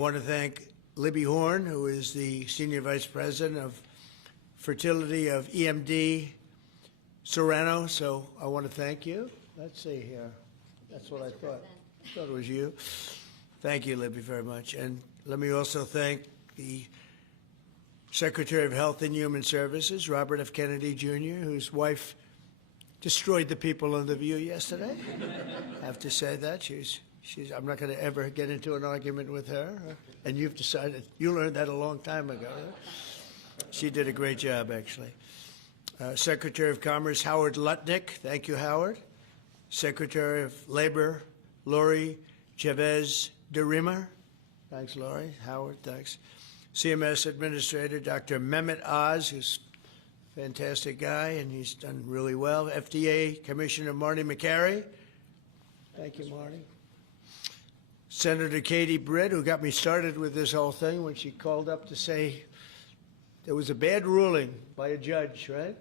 I want to thank Libby Horn, who is the Senior Vice President of Fertility of EMD Serrano. So I want to thank you. Let's see here. That's what I thought. I thought it was you. Thank you, Libby, very much. And let me also thank the Secretary of Health and Human Services, Robert F. Kennedy, Jr., whose wife destroyed the people on The View yesterday. I have to say that. I'm not going to ever get into an argument with her. And you've decided, you learned that a long time ago. Right? She did a great job, actually. Secretary of Commerce, Howard Lutnick. Thank you, Howard. Secretary of Labor, Lori Chavez de Rima. Thanks, Lori. Howard, thanks. CMS Administrator, Dr. Mehmet Oz, who's a fantastic guy, and he's done really well. FDA Commissioner Marty McCary. Thank you, Marty. Senator Katie Britt, who got me started with this whole thing when she called up to say there was a bad ruling by a judge, right?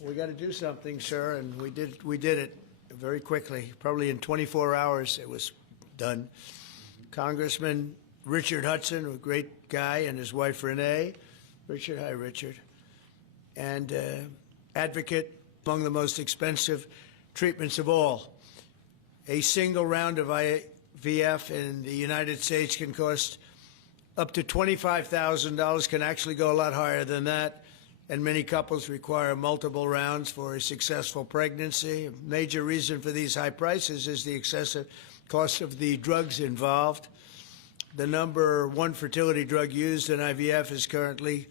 We got to do something, sir, and we did it very quickly. Probably in 24 hours it was done. Congressman Richard Hudson, a great guy, and his wife Renee. Richard, hi, Richard. And Advocate, among the most expensive treatments of all. A single round of IVF in the United States can cost up to $25,000, can actually go a lot higher than that. And many couples require multiple rounds for a successful pregnancy. A major reason for these high prices is the excessive cost of the drugs involved. The number one fertility drug used in IVF is currently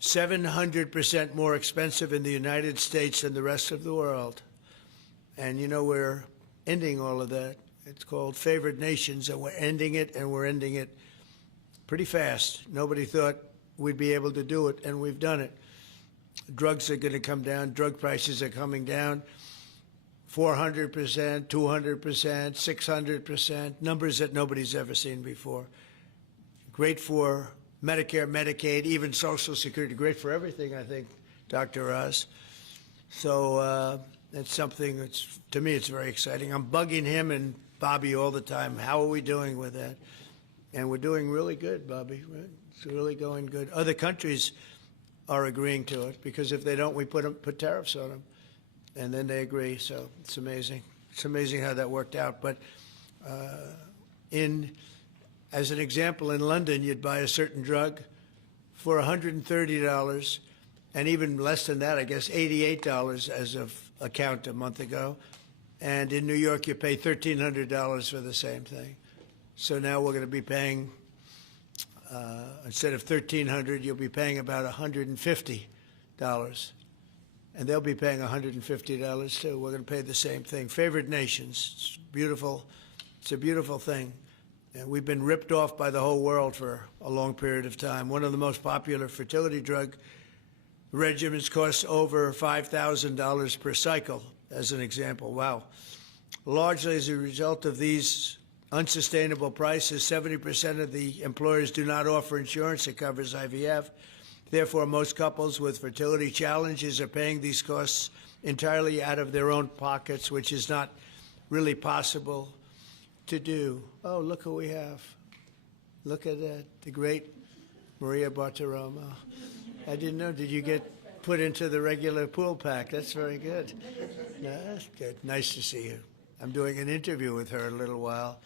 700% more expensive in the United States than the rest of the world. And you know, we're ending all of that. It's called favored nations, and we're ending it, and we're ending it pretty fast. Nobody thought we'd be able to do it, and we've done it. Drugs are going to come down. Drug prices are coming down. 400%, 200%, 600%, numbers that nobody's ever seen before. Great for Medicare, Medicaid, even Social Security. Great for everything, I think, Dr. Oz. So it's something that's, to me, it's very exciting. I'm bugging him and Bobby all the time. How are we doing with that? And we're doing really good, Bobby. Right? It's really going good. Other countries are agreeing to it because if they don't, we put tariffs on them. And then they agree, so it's amazing. It's amazing how that worked out. But as an example, in London, you'd buy a certain drug for $130, and even less than that, I guess, $88 as of a count a month ago. And in New York, you pay $1,300 for the same thing. So now we're going to be paying, instead of $1,300, you'll be paying about $150. And they'll be paying $150 too. We're going to pay the same thing. Favored nations. It's beautiful. It's a beautiful thing. And we've been ripped off by the whole world for a long period of time. One of the most popular fertility drug regimens costs over $5,000 per cycle, as an example. Wow. Largely as a result of these unsustainable prices, 70% of the employers do not offer insurance that covers IVF. Therefore, most couples with fertility challenges are paying these costs entirely out of their own pockets, which is not really possible to do. Oh, look who we have. Look at that, the great Maria Bartiromo. I didn't know. Did you get put into the regular pool pack? That's very good. No, that's good. Nice to see you. I'm doing an interview with her in a little while.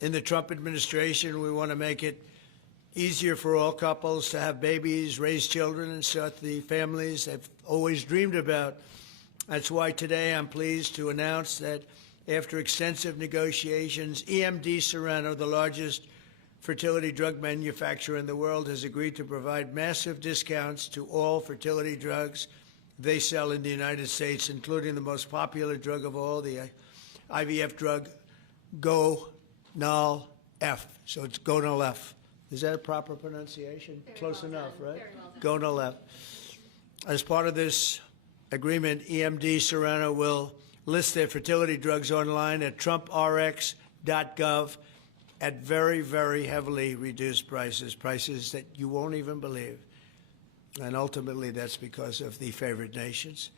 In the Trump administration, we want to make it easier for all couples to have babies, raise children, and start the families they've always dreamed about. That's why today I'm pleased to announce that after extensive negotiations, EMD Serrano, the largest fertility drug manufacturer in the world, has agreed to provide massive discounts to all fertility drugs they sell in the United States, including the most popular drug of all, the IVF drug, Gonal-F. So it's Gonal-F. Is that a proper pronunciation? Very Close well enough, done. right? Very well done. Gonal-F. As part of this agreement, EMD Serrano will list their fertility drugs online at trumprx.gov at very, very heavily reduced prices, prices that you won't even believe. And ultimately, that's because of the favored nations.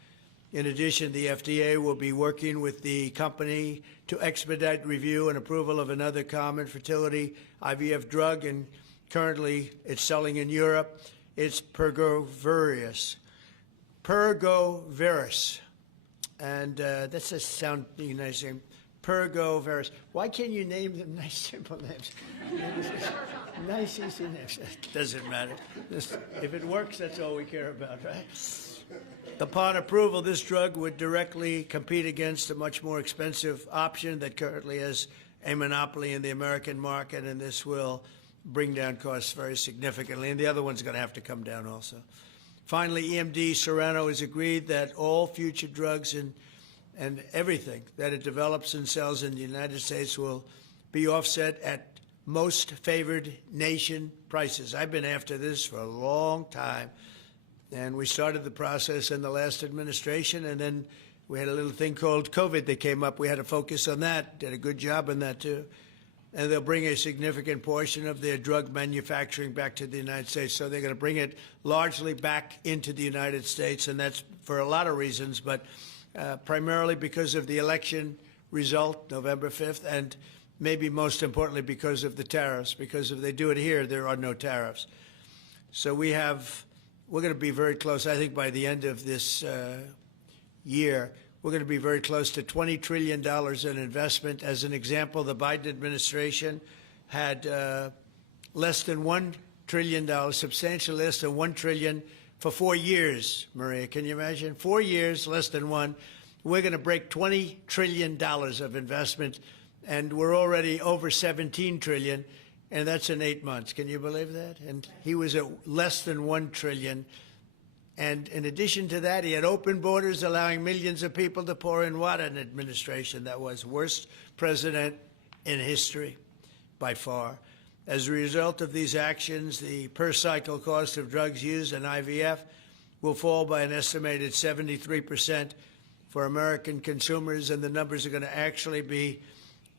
In addition, the FDA will be working with the company to expedite review and approval of another common fertility IVF drug, and currently it's selling in Europe. It's Pergoveris. And that's a sound nice name. Pergoveris. Why can't you name them nice, simple names? Nice, easy names. Doesn't matter. If it works, that's all we care about, right? Upon approval, this drug would directly compete against a much more expensive option that currently has a monopoly in the American market, and this will bring down costs very significantly, and the other one's going to have to come down also. Finally, EMD Serrano has agreed that all future drugs and everything that it develops and sells in the United States will be offset at most favored nation prices. I've been after this for a long time, and we started the process in the last administration, and then we had a little thing called COVID that came up. We had to focus on that, did a good job on that too. And they'll bring a significant portion of their drug manufacturing back to the United States. So they're going to bring it largely back into the United States, and that's for a lot of reasons, but primarily because of the election result, November 5th, and maybe most importantly because of the tariffs, because if they do it here, there are no tariffs. So we're going to be very close, I think by the end of this year, we're going to be very close to $20 trillion in investment. As an example, the Biden administration had less than $1 trillion, substantially less than $1 trillion for 4 years, Maria. Can you imagine? 4 years, less than one. We're going to break $20 trillion of investment, and we're already over $17 trillion, and that's in 8 months. Can you believe that? And he was at less than $1 trillion. And in addition to that, he had open borders, allowing millions of people to pour in. What an administration that was. Worst president in history, by far. As a result of these actions, the per-cycle cost of drugs used in IVF will fall by an estimated 73% for American consumers, and the numbers are going to actually be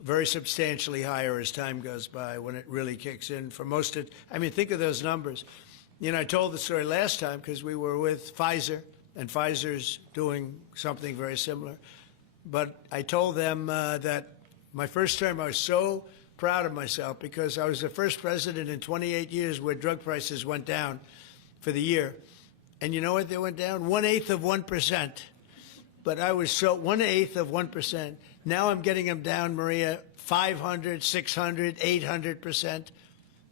very substantially higher as time goes by when it really kicks in. For most of, I mean, think of those numbers. You know, I told the story last time because we were with Pfizer, and Pfizer's doing something very similar. But I told them that my first term, I was so proud of myself because I was the first president in 28 years where drug prices went down for the year. And you know what they went down? 1/8 of 1%. But I was so 1/8 of 1%. Now I'm getting them down, Maria, 500, 600, 800%.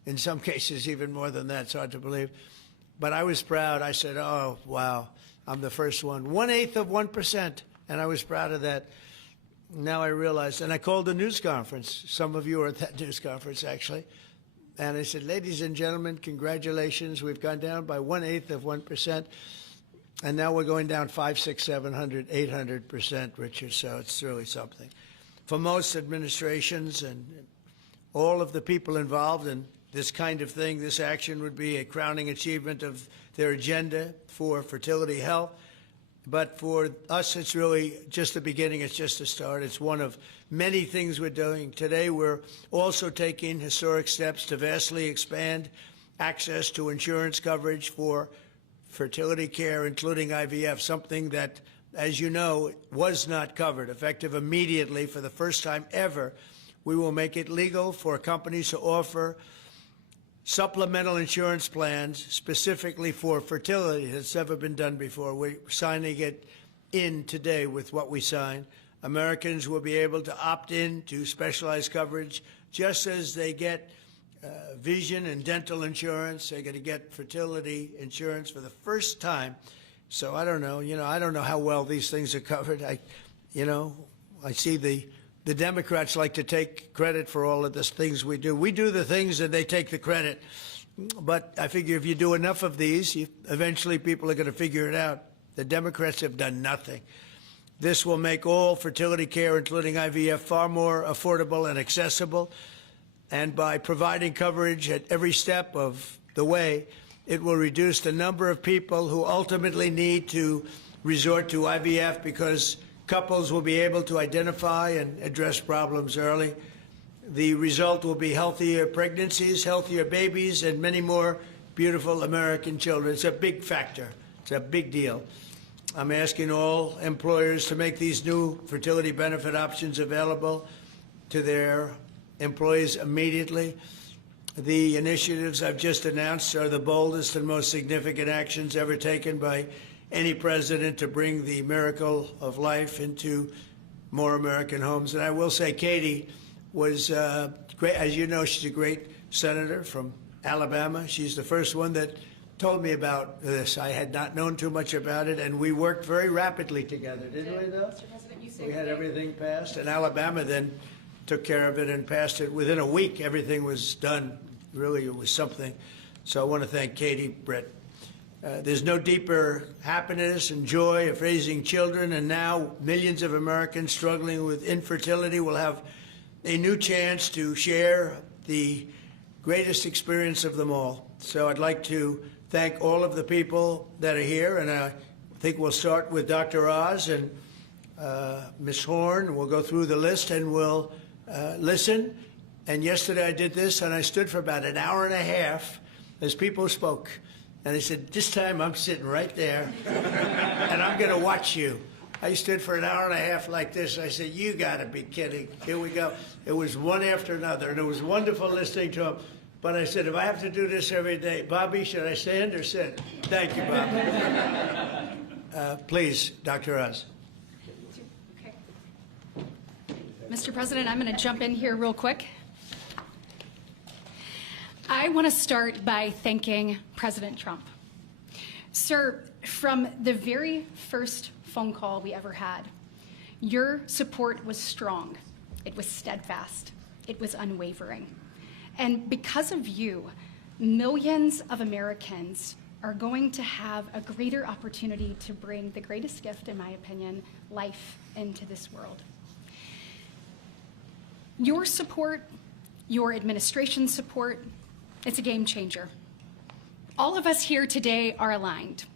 In some cases, even more than that. It's hard to believe. But I was proud. I said, oh, wow, I'm the first one. 1/8 of 1%. And I was proud of that. Now I realized, and I called a news conference. Some of you were at that news conference, actually. And I said, ladies and gentlemen, congratulations. We've gone down by 1/8 of 1%. And now we're going down 500, 600, 700, 800%, Richard. So it's really something. For most administrations and all of the people involved in this kind of thing, this action would be a crowning achievement of their agenda for fertility health. But for us, it's really just the beginning. It's just a start. It's one of many things we're doing. Today, we're also taking historic steps to vastly expand access to insurance coverage for fertility care, including IVF, something that, as you know, was not covered. Effective immediately, for the first time ever, we will make it legal for companies to offer supplemental insurance plans specifically for fertility. That's never been done before. We're signing it in today with what we sign. Americans will be able to opt in to specialized coverage just as they get vision and dental insurance. They're going to get fertility insurance for the first time. So I don't know. I don't know how well these things are covered. I see the Democrats like to take credit for all of the things we do. We do the things and they take the credit. But I figure if you do enough of these, eventually people are going to figure it out. The Democrats have done nothing. This will make all fertility care, including IVF, far more affordable and accessible. And by providing coverage at every step of the way, it will reduce the number of people who ultimately need to resort to IVF because couples will be able to identify and address problems early. The result will be healthier pregnancies, healthier babies, and many more beautiful American children. It's a big factor. It's a big deal. I'm asking all employers to make these new fertility benefit options available to their employees immediately. The initiatives I've just announced are the boldest and most significant actions ever taken by any president to bring the miracle of life into more American homes. And I will say Katie was great. As you know, she's a great senator from Alabama. She's the first one that told me about this. I had not known too much about it, and we worked very rapidly together, didn't we, though? Mr. President, you say we had everything passed, and Alabama then took care of it and passed it. Within a week, everything was done. Really, it was something. So I want to thank Katie, Brett. There's no deeper happiness and joy of raising children, and now millions of Americans struggling with infertility will have a new chance to share the greatest experience of them all. So I'd like to thank all of the people that are here, and I think we'll start with Dr. Oz and Ms. Horn. We'll go through the list and we'll listen. And yesterday I did this, and I stood for about an hour and a half as people spoke. And I said, this time I'm sitting right there, and I'm going to watch you. I stood for an hour and a half like this. I said, you got to be kidding. Here we go. It was one after another, and it was wonderful listening to them. But I said, if I have to do this every day, Bobby, should I stand or sit? Thank you, Bobby. Please, Dr. Oz. Okay. Mr. President, I'm going to jump in here real quick. I want to start by thanking President Trump. Sir, from the very first phone call we ever had, your support was strong. It was steadfast. It was unwavering. And because of you, millions of Americans are going to have a greater opportunity to bring the greatest gift, in my opinion, life into this world. Your support, your administration's support, it's a game changer. All of us here today are aligned.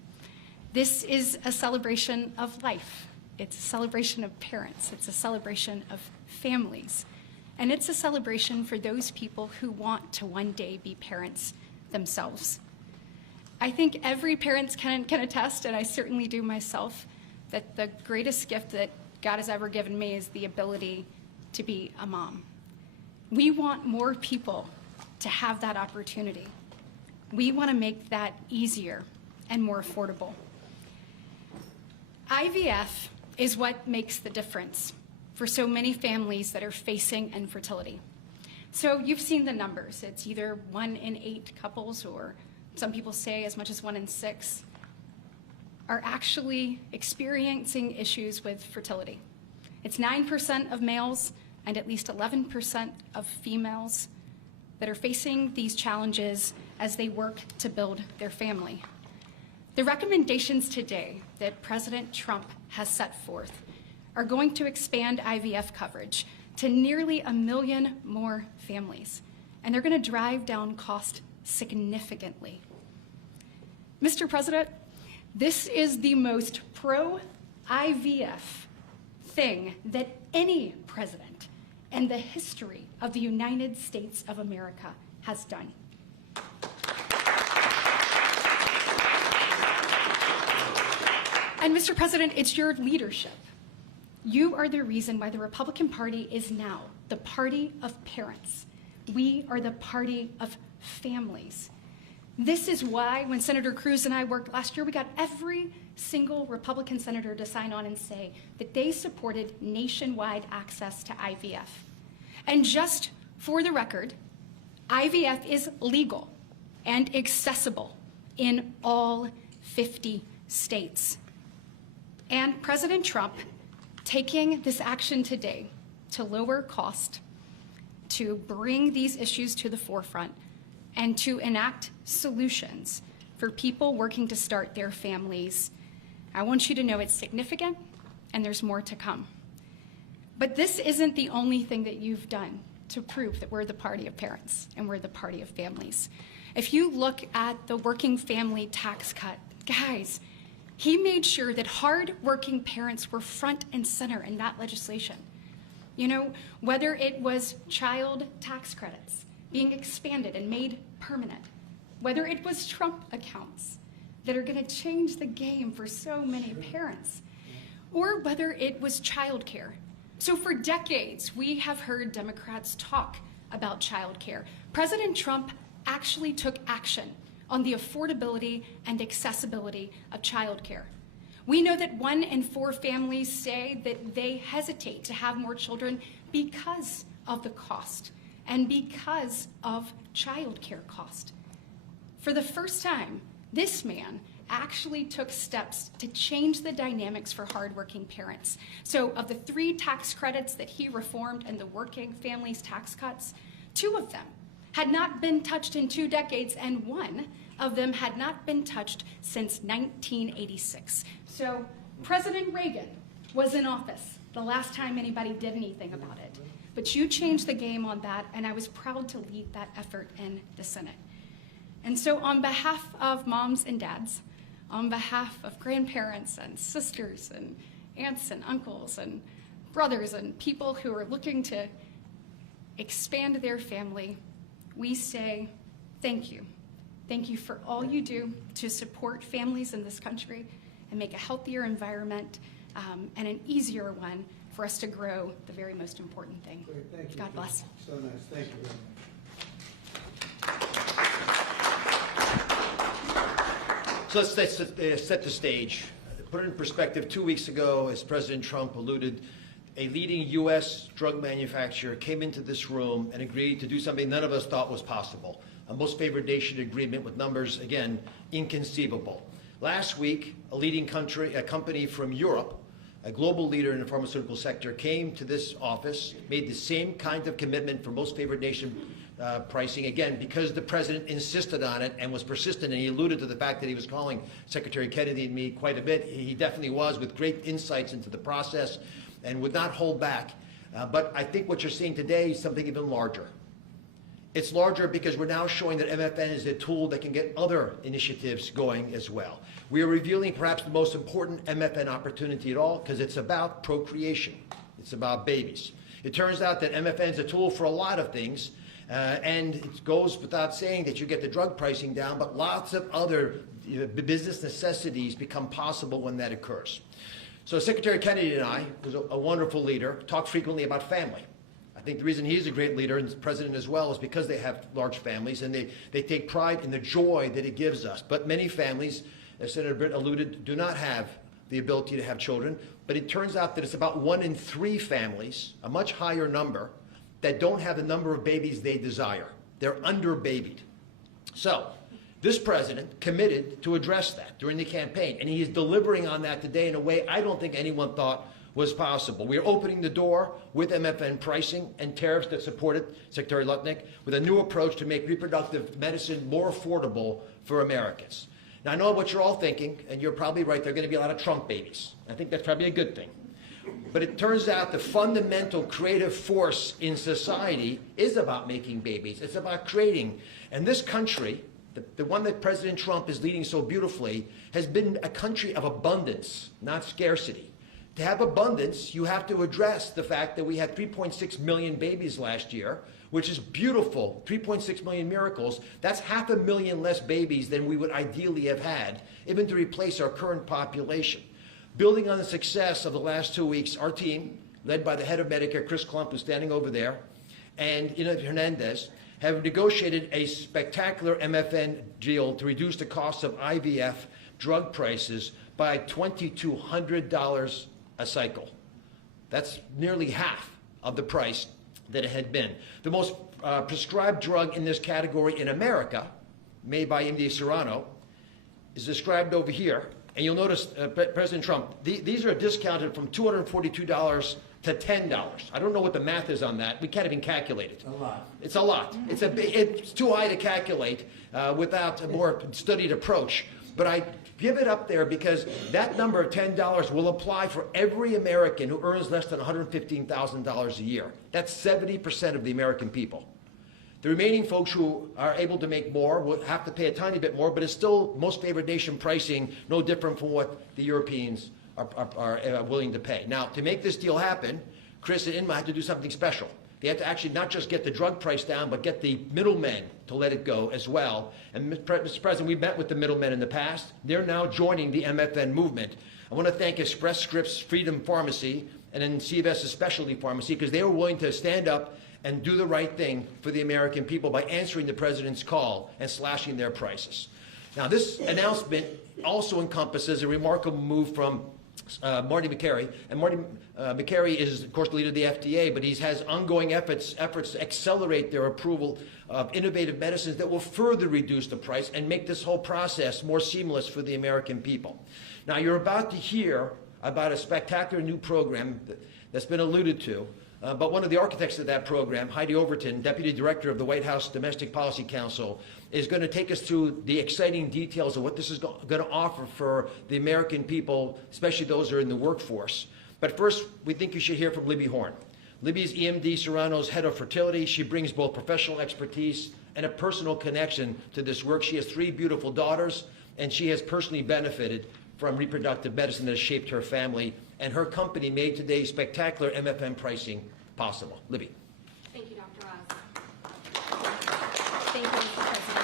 This is a celebration of life. It's a celebration of parents. It's a celebration of families. And it's a celebration for those people who want to one day be parents themselves. I think every parent can attest, and I certainly do myself, that the greatest gift that God has ever given me is the ability to be a mom. We want more people to have that opportunity. We want to make that easier and more affordable. IVF is what makes the difference for so many families that are facing infertility. So you've seen the numbers. It's either 1 in 8 couples, or some people say as much as 1 in 6, are actually experiencing issues with fertility. It's 9% of males and at least 11% of females that are facing these challenges as they work to build their family. The recommendations today that President Trump has set forth are going to expand IVF coverage to nearly 1 million more families, and they're going to drive down cost significantly. Mr. President, this is the most pro-IVF thing that any president in the history of the United States of America has done. And Mr. President, it's your leadership. You are the reason why the Republican Party is now the party of parents. We are the party of families. This is why when Senator Cruz and I worked last year, we got every single Republican senator to sign on and say that they supported nationwide access to IVF. And just for the record, IVF is legal and accessible in all 50 states. And President Trump taking this action today to lower cost, to bring these issues to the forefront, and to enact solutions for people working to start their families. I want you to know it's significant, and there's more to come. But this isn't the only thing that you've done to prove that we're the party of parents and we're the party of families. If you look at the working family tax cut, guys, he made sure that hard-working parents were front and center in that legislation. You know, whether it was child tax credits being expanded and made permanent, whether it was Trump accounts that are going to change the game for so many parents. Or whether it was childcare. So for decades, we have heard Democrats talk about childcare. President Trump actually took action on the affordability and accessibility of childcare. We know that 1 in 4 families say that they hesitate to have more children because of the cost and because of childcare cost. For the first time, this man actually took steps to change the dynamics for hardworking parents. So of the 3 tax credits that he reformed and the working families tax cuts, 2 of them had not been touched in 2 decades, and 1 of them had not been touched since 1986. So President Reagan was in office the last time anybody did anything about it. But you changed the game on that, and I was proud to lead that effort in the Senate. And so on behalf of moms and dads, on behalf of grandparents and sisters and aunts and uncles and brothers and people who are looking to expand their family, we say thank you. Thank you for all you do to support families in this country and make a healthier environment and an easier one for us to grow the very most important thing. Great, thank you. God bless. So nice. Thank you very much. So let's set the stage. Put it in perspective, 2 weeks ago, as President Trump alluded, a leading U.S. drug manufacturer came into this room and agreed to do something none of us thought was possible. A most favored nation agreement with numbers, again, inconceivable. Last week, a company from Europe, a global leader in the pharmaceutical sector, came to this office, made the same kind of commitment for most favored nation pricing, again, because the president insisted on it and was persistent, and he alluded to the fact that he was calling Secretary Kennedy and me quite a bit. He definitely was, with great insights into the process, and would not hold back. But I think what you're seeing today is something even larger. It's larger because we're now showing that MFN is a tool that can get other initiatives going as well. We are revealing perhaps the most important MFN opportunity at all, because it's about procreation. It's about babies. It turns out that MFN is a tool for a lot of things, and it goes without saying that you get the drug pricing down, but lots of other business necessities become possible when that occurs. So Secretary Kennedy and I, who's a wonderful leader, talk frequently about family. I think the reason he's a great leader, and the president as well, is because they have large families and they take pride in the joy that it gives us. But many families, as Senator Britt alluded, do not have the ability to have children. But it turns out that it's about 1 in 3 families, a much higher number, that don't have the number of babies they desire. They're under-babied. So this president committed to address that during the campaign, and he is delivering on that today in a way I don't think anyone thought was possible. We are opening the door with MFN pricing and tariffs that supported Secretary Lutnick with a new approach to make reproductive medicine more affordable for Americans. Now, I know what you're all thinking, and you're probably right, there are going to be a lot of Trump babies. I think that's probably a good thing. But it turns out the fundamental creative force in society is about making babies. It's about creating. And this country, the one that President Trump is leading so beautifully, has been a country of abundance, not scarcity. To have abundance, you have to address the fact that we had 3.6 million babies last year, which is beautiful, 3.6 million miracles. That's 500,000 less babies than we would ideally have had, even to replace our current population. Building on the success of the last 2 weeks, our team, led by the head of Medicare, Chris Klump, who's standing over there, and Ina Hernandez, have negotiated a spectacular MFN deal to reduce the cost of IVF drug prices by $2,200 a cycle. That's nearly half of the price that it had been. The most prescribed drug in this category in America, made by MD Serrano, is described over here. And you'll notice, President Trump, these are discounted from $242 to $10. I don't know what the math is on that. We can't even calculate it. A lot. It's a lot. It's too high to calculate without a more studied approach. But I give it up there because that number of $10 will apply for every American who earns less than $115,000 a year. That's 70% of the American people. The remaining folks who are able to make more will have to pay a tiny bit more, but it's still most favored nation pricing, no different from what the Europeans are willing to pay. Now, to make this deal happen, Chris and Inma had to do something special. They had to actually not just get the drug price down, but get the middlemen to let it go as well. And Mr. President, we've met with the middlemen in the past. They're now joining the MFN movement. I want to thank Express Scripts Freedom Pharmacy and then CVS's Specialty Pharmacy, because they were willing to stand up and do the right thing for the American people by answering the president's call and slashing their prices. Now, this announcement also encompasses a remarkable move from Marty Makary. And Marty Makary is, of course, the leader of the FDA, but he has ongoing efforts to accelerate their approval of innovative medicines that will further reduce the price and make this whole process more seamless for the American people. Now, you're about to hear about a spectacular new program that's been alluded to, but one of the architects of that program, Heidi Overton, Deputy Director of the White House Domestic Policy Council, is going to take us through the exciting details of what this is going to offer for the American people, especially those who are in the workforce. But first, we think you should hear from Libby Horn. Libby is EMD Serrano's head of fertility. She brings both professional expertise and a personal connection to this work. She has 3 beautiful daughters, and she has personally benefited from reproductive medicine that has shaped her family, and her company made today's spectacular MFN pricing possible. Libby. Thank you, Dr. Oz. Thank you, Mr. President.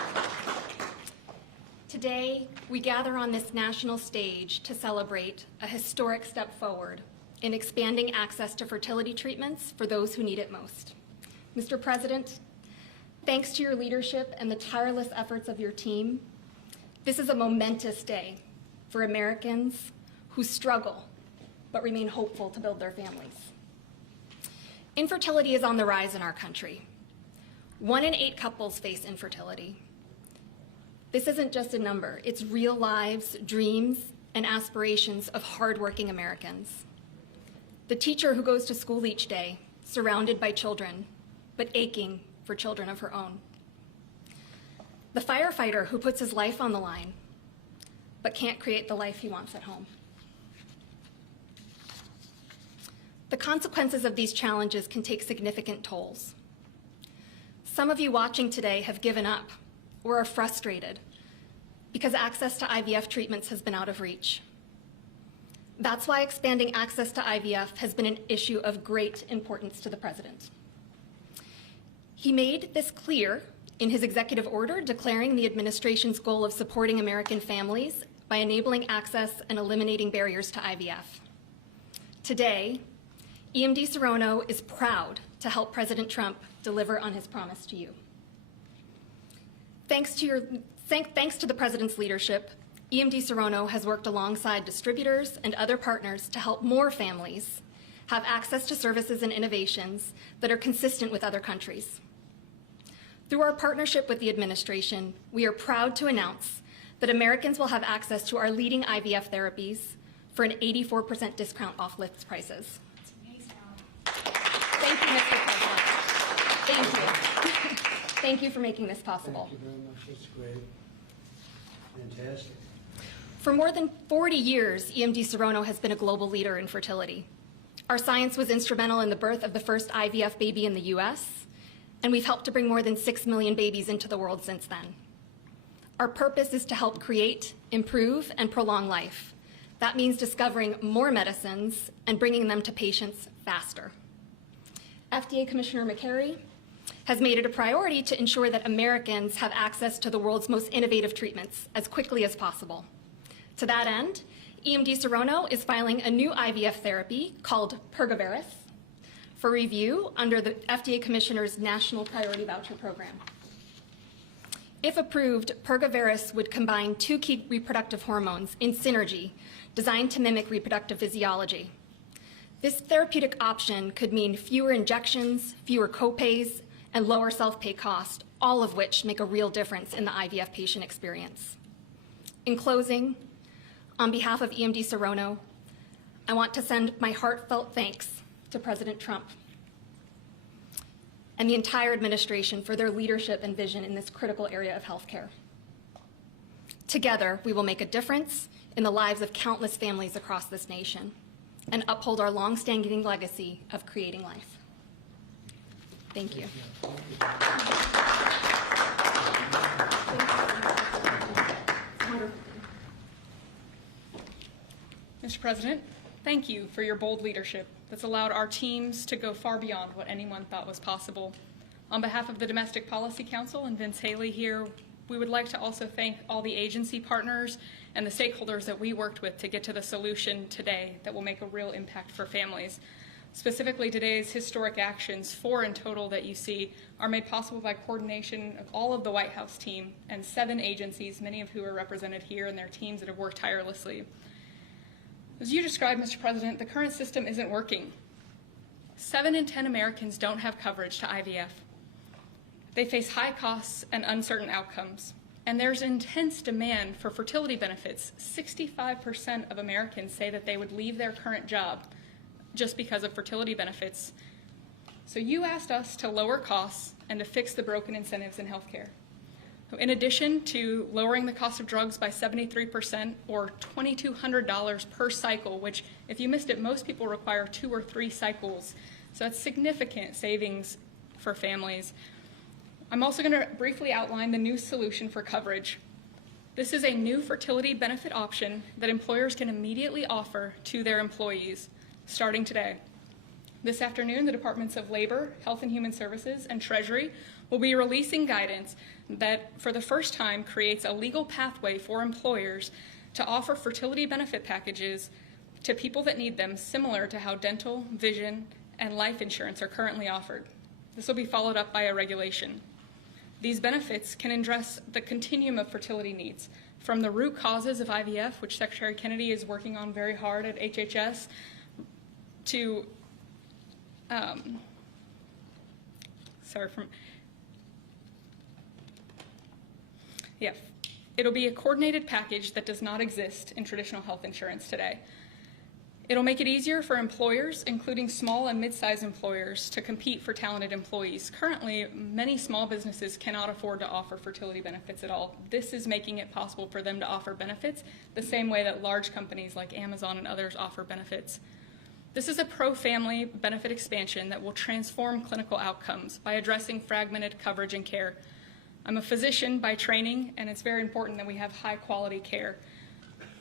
Today, we gather on this national stage to celebrate a historic step forward in expanding access to fertility treatments for those who need it most. Mr. President, thanks to your leadership and the tireless efforts of your team, this is a momentous day for Americans who struggle but remain hopeful to build their families. Infertility is on the rise in our country. 1 in 8 couples face infertility. This isn't just a number, it's real lives, dreams, and aspirations of hardworking Americans. The teacher who goes to school each day, surrounded by children, but aching for children of her own. The firefighter who puts his life on the line, but can't create the life he wants at home. The consequences of these challenges can take significant tolls. Some of you watching today have given up or are frustrated because access to IVF treatments has been out of reach. That's why expanding access to IVF has been an issue of great importance to the President. He made this clear in his executive order declaring the administration's goal of supporting American families by enabling access and eliminating barriers to IVF. Today, EMD Serrano is proud to help President Trump deliver on his promise to you. Thanks to the President's leadership, EMD Serrano has worked alongside distributors and other partners to help more families have access to services and innovations that are consistent with other countries. Through our partnership with the administration, we are proud to announce that Americans will have access to our leading IVF therapies for an 84% discount off list prices. That's amazing. Thank you, Mr. President. Thank you. Thank you for making this possible. Thank you very much. That's great. Fantastic. For more than 40 years, EMD Serrano has been a global leader in fertility. Our science was instrumental in the birth of the first IVF baby in the US, and we've helped to bring more than 6 million babies into the world since then. Our purpose is to help create, improve, and prolong life. That means discovering more medicines and bringing them to patients faster. FDA Commissioner Makary has made it a priority to ensure that Americans have access to the world's most innovative treatments as quickly as possible. To that end, EMD Serrano is filing a new IVF therapy called Pergoveris for review under the FDA Commissioner's National Priority Voucher Program. If approved, Pergoveris would combine 2 key reproductive hormones in synergy designed to mimic reproductive physiology. This therapeutic option could mean fewer injections, fewer copays, and lower self-pay cost, all of which make a real difference in the IVF patient experience. In closing, on behalf of EMD Serrano, I want to send my heartfelt thanks to President Trump and the entire administration for their leadership and vision in this critical area of healthcare. Together, we will make a difference in the lives of countless families across this nation and uphold our long-standing legacy of creating life. Thank you. Mr. President, thank you for your bold leadership that's allowed our teams to go far beyond what anyone thought was possible On behalf of the Domestic Policy Council and Vince Haley here, we would like to also thank all the agency partners and the stakeholders that we worked with to get to the solution today that will make a real impact for families. Specifically, today's historic actions, 4 in total that you see, are made possible by coordination of all of the White House team and 7 agencies, many of who are represented here, and their teams that have worked tirelessly. As you described, Mr. President, the current system isn't working. 7 in 10 Americans don't have coverage to IVF. They face high costs and uncertain outcomes. And there's intense demand for fertility benefits. 65% of Americans say that they would leave their current job just because of fertility benefits. So you asked us to lower costs and to fix the broken incentives in healthcare. In addition to lowering the cost of drugs by 73% or $2,200 per cycle, which if you missed it, most people require 2 or 3 cycles. So that's significant savings for families. I'm also going to briefly outline the new solution for coverage. This is a new fertility benefit option that employers can immediately offer to their employees starting today. This afternoon, the Departments of Labor, Health and Human Services, and Treasury will be releasing guidance that, for the first time, creates a legal pathway for employers to offer fertility benefit packages to people that need them, similar to how dental, vision, and life insurance are currently offered. This will be followed up by a regulation. These benefits can address the continuum of fertility needs, from the root causes of IVF, which Secretary Kennedy is working on very hard at HHS, to it'll be a coordinated package that does not exist in traditional health insurance today. It'll make it easier for employers, including small and mid-sized employers, to compete for talented employees. Currently, many small businesses cannot afford to offer fertility benefits at all. This is making it possible for them to offer benefits the same way that large companies like Amazon and others offer benefits. This is a pro-family benefit expansion that will transform clinical outcomes by addressing fragmented coverage and care. I'm a physician by training, and it's very important that we have high-quality care.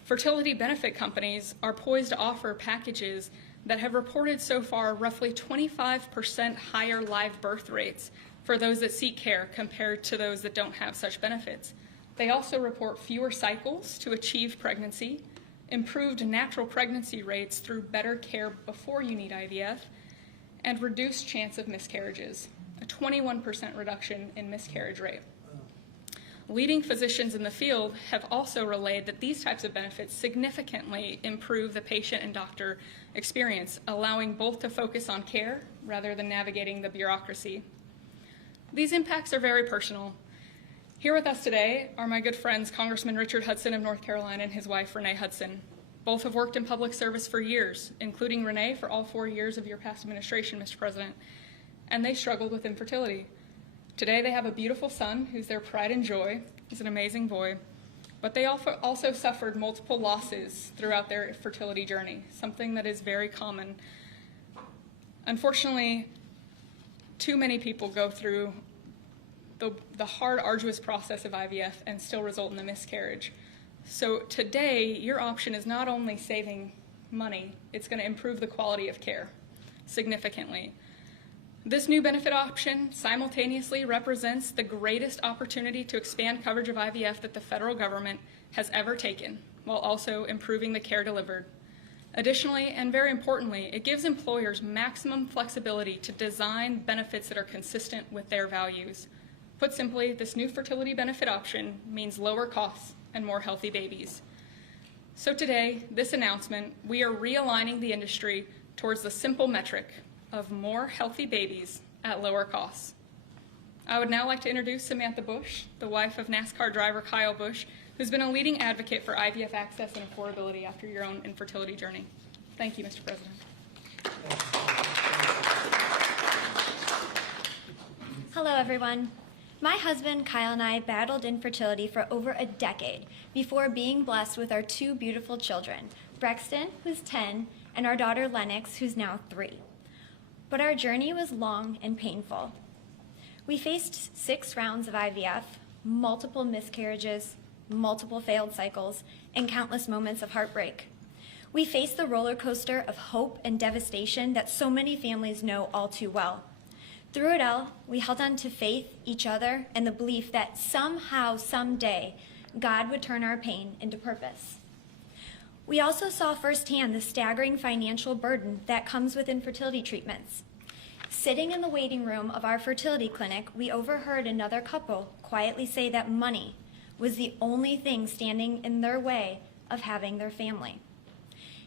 Fertility benefit companies are poised to offer packages that have reported so far roughly 25% higher live birth rates for those that seek care compared to those that don't have such benefits. They also report fewer cycles to achieve pregnancy, improved natural pregnancy rates through better care before you need IVF, and reduced chance of miscarriages, a 21% reduction in miscarriage rate. Leading physicians in the field have also relayed that these types of benefits significantly improve the patient and doctor experience, allowing both to focus on care rather than navigating the bureaucracy. These impacts are very personal. Here with us today are my good friends, Congressman Richard Hudson of North Carolina and his wife, Renee Hudson. Both have worked in public service for years, including Renee for all 4 years of your past administration, Mr. President, and they struggled with infertility. Today they have a beautiful son who's their pride and joy. He's an amazing boy. But they also suffered multiple losses throughout their fertility journey, something that is very common. Unfortunately, too many people go through the hard, arduous process of IVF and still result in a miscarriage. So today, your option is not only saving money, it's going to improve the quality of care significantly. This new benefit option simultaneously represents the greatest opportunity to expand coverage of IVF that the federal government has ever taken, while also improving the care delivered. Additionally, and very importantly, it gives employers maximum flexibility to design benefits that are consistent with their values. Put simply, this new fertility benefit option means lower costs and more healthy babies. So today, this announcement, we are realigning the industry towards the simple metric of more healthy babies at lower costs. I would now like to introduce Samantha Bush, the wife of NASCAR driver Kyle Busch, who's been a leading advocate for IVF access and affordability after your own infertility journey. Thank you, Mr. President. Hello, everyone. My husband, Kyle, and I battled infertility for over a decade before being blessed with our 2 beautiful children, Brexton, who's 10, and our daughter, Lennox, who's now 3. But our journey was long and painful. We faced 6 rounds of IVF, multiple miscarriages, multiple failed cycles, and countless moments of heartbreak. We faced the roller coaster of hope and devastation that so many families know all too well. Through it all, we held on to faith, each other, and the belief that somehow, someday, God would turn our pain into purpose. We also saw firsthand the staggering financial burden that comes with infertility treatments. Sitting in the waiting room of our fertility clinic, we overheard another couple quietly say that money was the only thing standing in their way of having their family.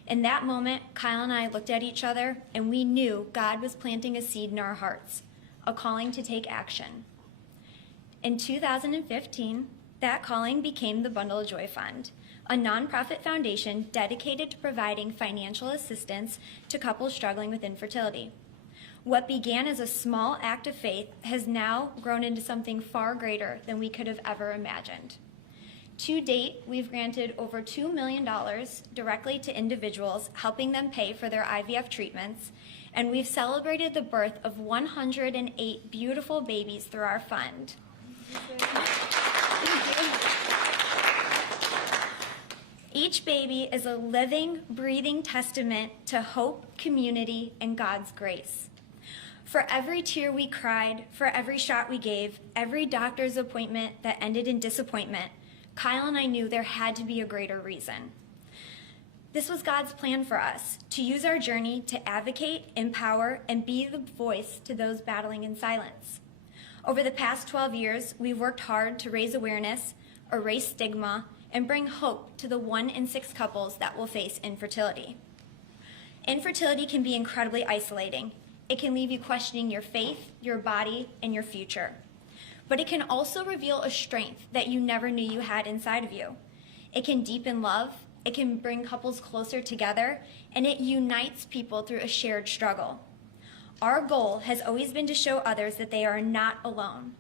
In that moment, Kyle and I looked at each other, and we knew God was planting a seed in our hearts, a calling to take action. In 2015, that calling became the Bundle of Joy Fund, a nonprofit foundation dedicated to providing financial assistance to couples struggling with infertility. What began as a small act of faith has now grown into something far greater than we could have ever imagined. To date, we've granted over $2 million directly to individuals, helping them pay for their IVF treatments, and we've celebrated the birth of 108 beautiful babies through our fund. Each baby is a living, breathing testament to hope, community, and God's grace. For every tear we cried, for every shot we gave, every doctor's appointment that ended in disappointment, Kyle and I knew there had to be a greater reason. This was God's plan for us, to use our journey to advocate, empower, and be the voice to those battling in silence. Over the past 12 years, we've worked hard to raise awareness, erase stigma, and bring hope to the 1 in 6 couples that will face infertility. Infertility can be incredibly isolating. It can leave you questioning your faith, your body, and your future. But it can also reveal a strength that you never knew you had inside of you. It can deepen love, it can bring couples closer together, and it unites people through a shared struggle. Our goal has always been to show others that they are not alone,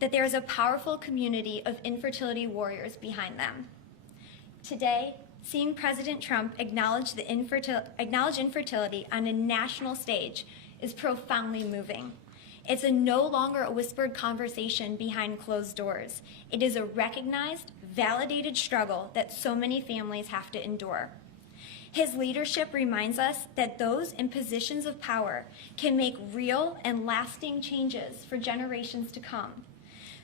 that there is a powerful community of infertility warriors behind them. Today, seeing President Trump acknowledge infertility on a national stage is profoundly moving. It's no longer a whispered conversation behind closed doors. It is a recognized, validated struggle that so many families have to endure. His leadership reminds us that those in positions of power can make real and lasting changes for generations to come.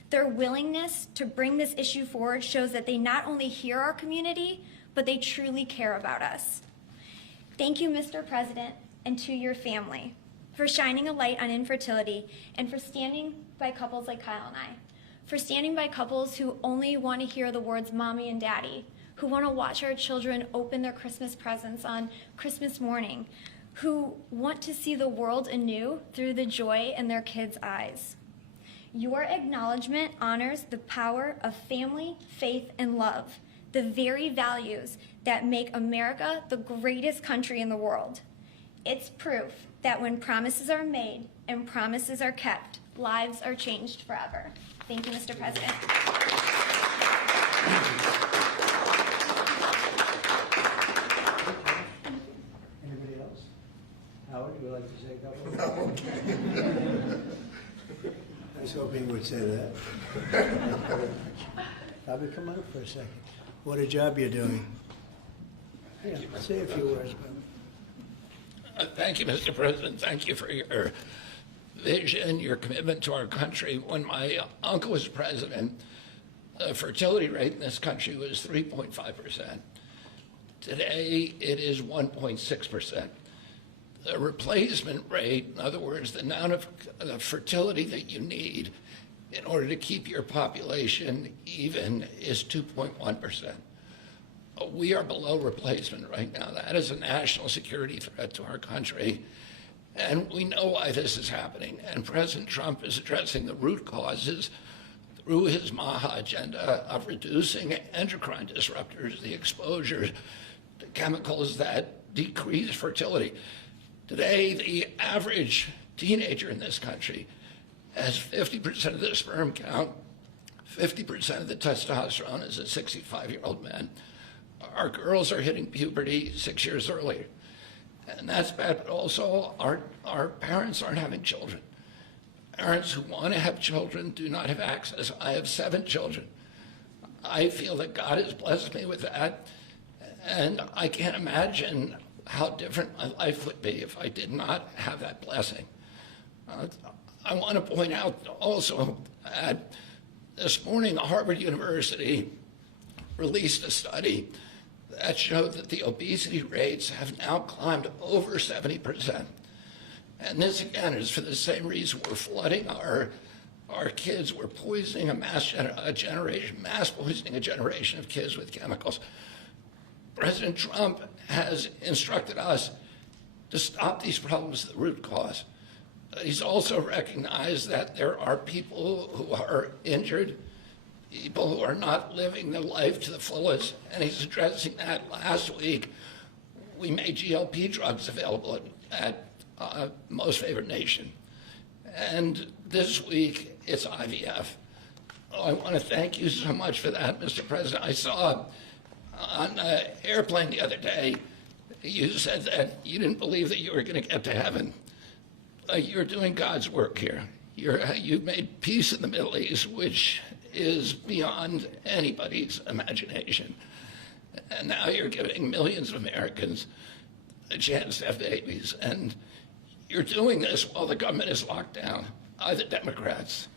Their willingness to bring this issue forward shows that they not only hear our community, but they truly care about us. Thank you, Mr. President, and to your family, for shining a light on infertility and for standing by couples like Kyle and I, for standing by couples who only want to hear the words mommy and daddy, who want to watch our children open their Christmas presents on Christmas morning, who want to see the world anew through the joy in their kids' eyes. Your acknowledgement honors the power of family, faith, and love, the very values that make America the greatest country in the world. It's proof that when promises are made and promises are kept, lives are changed forever. Thank you, Mr. President. Anybody else? Howard, would you like to say a couple? No. I was hoping you would say that. Bobby, come on up for a second. What a job you're doing. Yeah, say a few words, Bobby. Thank you, Mr. President. Thank you for your vision, your commitment to our country. When my uncle was president, the fertility rate in this country was 3.5%. Today, it is 1.6%. The replacement rate, in other words, the amount of fertility that you need in order to keep your population even, is 2.1%. We are below replacement right now. That is a national security threat to our country, and we know why this is happening. And President Trump is addressing the root causes through his MAHA agenda of reducing endocrine disruptors, the exposure to chemicals that decrease fertility. Today, the average teenager in this country has 50% of the sperm count, 50% of the testosterone as a 65-year-old man. Our girls are hitting puberty 6 years earlier. And that's bad, but also our parents aren't having children. Parents who want to have children do not have access. I have 7 children. I feel that God has blessed me with that, and I can't imagine how different my life would be if I did not have that blessing. I want to point out also that this morning Harvard University released a study that showed that the obesity rates have now climbed over 70%. And this, again, is for the same reason we're flooding our kids. We're poisoning mass poisoning a generation of kids with chemicals. President Trump has instructed us to stop these problems at the root cause. He's also recognized that there are people who are injured, people who are not living their life to the fullest, and he's addressing that. Last week, we made GLP drugs available at Most Favored Nation. And this week, it's IVF. I want to thank you so much for that, Mr. President. I saw on an airplane the other day, you said that you didn't believe that you were going to get to heaven. You're doing God's work here. You've made peace in the Middle East, which is beyond anybody's imagination. And now you're giving millions of Americans a chance to have babies. And you're doing this while the government is locked down by the Democrats.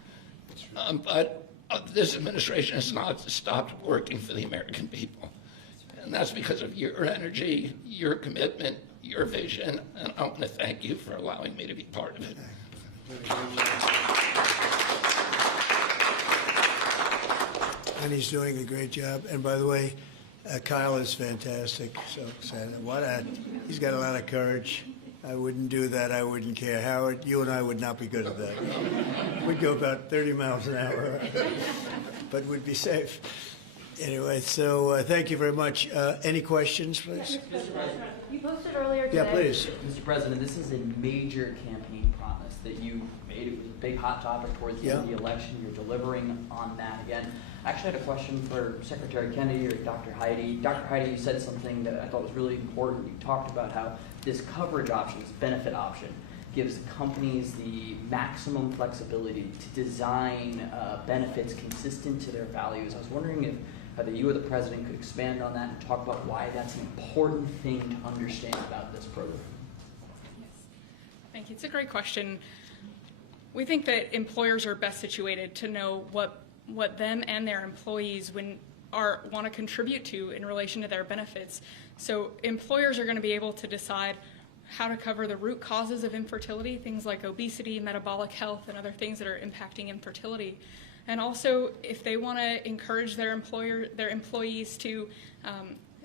But this administration has not stopped working for the American people. And that's because of your energy, your commitment, your vision, and I want to thank you for allowing me to be part of it. And he's doing a great job. And by the way, Kyle is fantastic. So he's got a lot of courage. I wouldn't do that. I wouldn't care. Howard, you and I would not be good at that. We'd go about 30 miles an hour, but we'd be safe. Anyway, so thank you very much. Any questions, please? You posted earlier today. Yeah, please. Mr. President, this is a major campaign promise that you made. It was a big hot topic towards the end of the election. You're delivering on that again. I actually had a question for Secretary Kennedy or Dr. Heidi. Dr. Heidi, you said something that I thought was really important. You talked about how this coverage option, this benefit option, gives companies the maximum flexibility to design benefits consistent to their values. I was wondering if either you or the President could expand on that and talk about why that's an important thing to understand about this program. Yes. Thank you. It's a great question. We think that employers are best situated to know what them and their employees want to contribute to in relation to their benefits. So employers are going to be able to decide how to cover the root causes of infertility, things like obesity, metabolic health, and other things that are impacting infertility. And also, if they want to encourage their employees to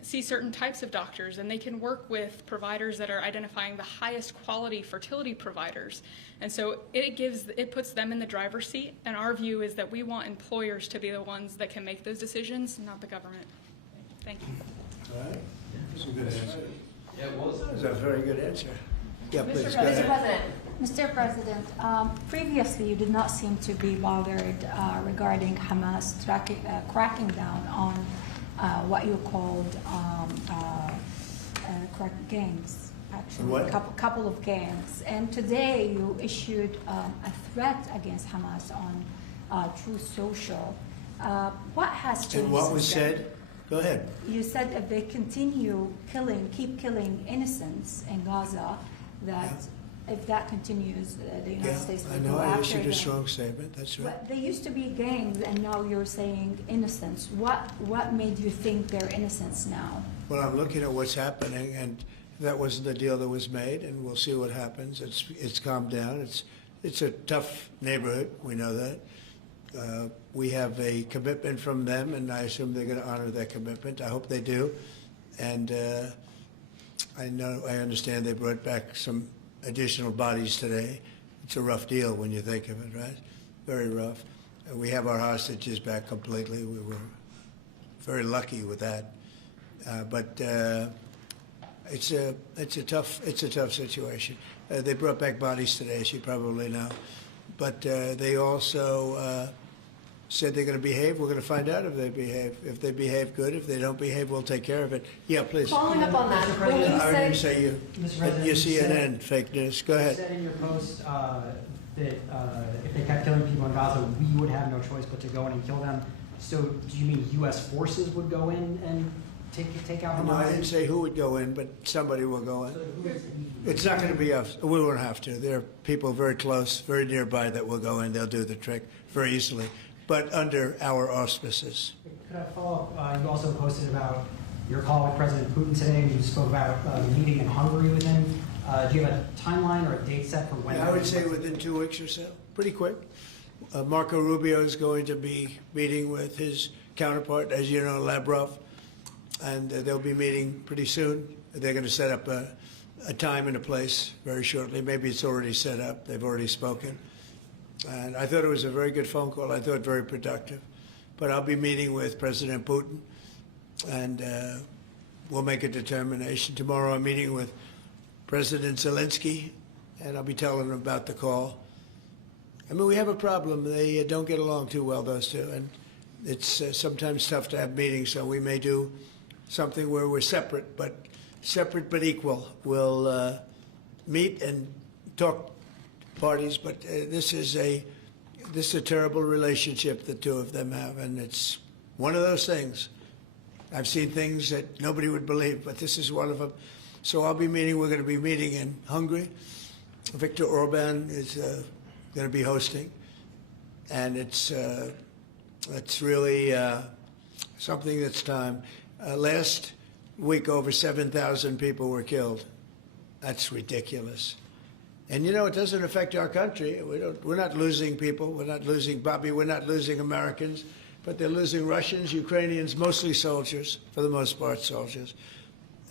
see certain types of doctors, and they can work with providers that are identifying the highest quality fertility providers. And so it puts them in the driver's seat, and our view is that we want employers to be the ones that can make those decisions, not the government. Thank you. All right. That's a good answer. Yeah, it was. That was a very good answer. Yeah, please, go Mr. ahead. President, Mr. President, previously you did not seem to be bothered regarding Hamas cracking down on what you called gangs, actually, What? couple of gangs. And today you issued a threat against Hamas on Truth Social. What has changed? And what was since then? said? Go ahead. You said if they continue keep killing innocents in Gaza, that if that continues, the United States I will know go I after issued them. a strong statement. That's right. But they used to be gangs, and now you're saying innocents. What made you think they're innocents now? Well, I'm looking at what's happening, and that wasn't the deal that was made, and we'll see what happens. It's calmed down. It's a tough neighborhood. We know that. We have a commitment from them, and I assume they're going to honor that commitment. I hope they do. And I understand they brought back some additional bodies today. It's a rough deal when you think of it, right? Very rough. We have our hostages back completely. We were very lucky with that. But it's a tough situation. They brought back bodies today, as you probably know. But they also said they're going to behave. We're going to find out if they behave. If they behave good, if they don't behave, we'll take care of it. Yeah, please. Following up on that, when you I didn't said, say you. Mr. President, You you CNN fake news. Go you ahead. said in your post that if they kept killing people in Gaza, we would have no choice but to go in and kill them. So do you mean U.S. forces would go in and take out No, I Hamas? didn't say who would go in, but somebody will go in. So who is It's not going to be us. We won't have to. There are people very close, very nearby that will go in. They'll do the trick very easily, but under our auspices. Could I follow up? You also posted about your call with President Putin today, and you spoke about the meeting in Hungary with him. Do you have a timeline or a date set for when? Yeah, I would say within 2 weeks or so, pretty quick. Marco Rubio is going to be meeting with his counterpart, as you know, Lavrov, and they'll be meeting pretty soon. They're going to set up a time and a place very shortly. Maybe it's already set up. They've already spoken. And I thought it was a very good phone call. I thought very productive. But I'll be meeting with President Putin, and we'll make a determination. Tomorrow I'm meeting with President Zelensky, and I'll be telling him about the call. I mean, we have a problem. They don't get along too well, those two, and it's sometimes tough to have meetings, so we may do something where we're separate but equal. We'll meet and talk parties, but this is a terrible relationship the two of them have, and it's one of those things. I've seen things that nobody would believe, but this is one of them. So we're going to be meeting in Hungary. Viktor Orban is going to be hosting, and it's really something that's time. Last week, over 7,000 people were killed. That's ridiculous. And you know, it doesn't affect our country. We're not losing people. We're not losing Bobby. We're not losing Americans. But they're losing Russians, Ukrainians, mostly soldiers, for the most part, soldiers.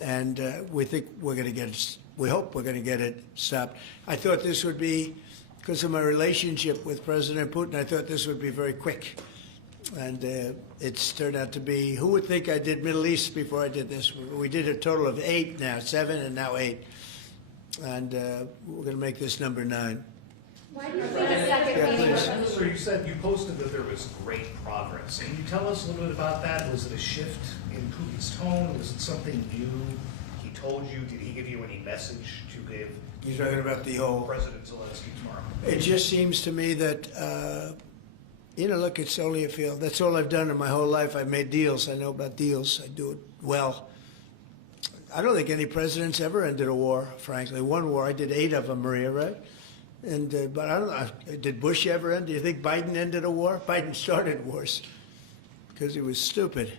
And we think we're going to get it. We hope we're going to get it stopped. I thought this would be, because of my relationship with President Putin, I thought this would be very quick. And it's turned out to be, who would think I did Middle East before I did this? We did a total of 8 now, 7 and now 8. And we're going to make this number 9. Why do you think a second meeting with Putin? So you said you posted that there was great progress. Can you tell us a little bit about that? Was it a shift in Putin's tone? Was it something new he told you? Did he give you any message to give? You're talking about the whole President Zelensky tomorrow. It just seems to me that, look, it's only a field. That's all I've done in my whole life. I've made deals. I know about deals. I do it well. I don't think any president's ever ended a war, frankly. One war, I did 8 of them, Maria, right? And but I don't know, did Bush ever end? Do you think Biden ended a war? Biden started wars because he was stupid.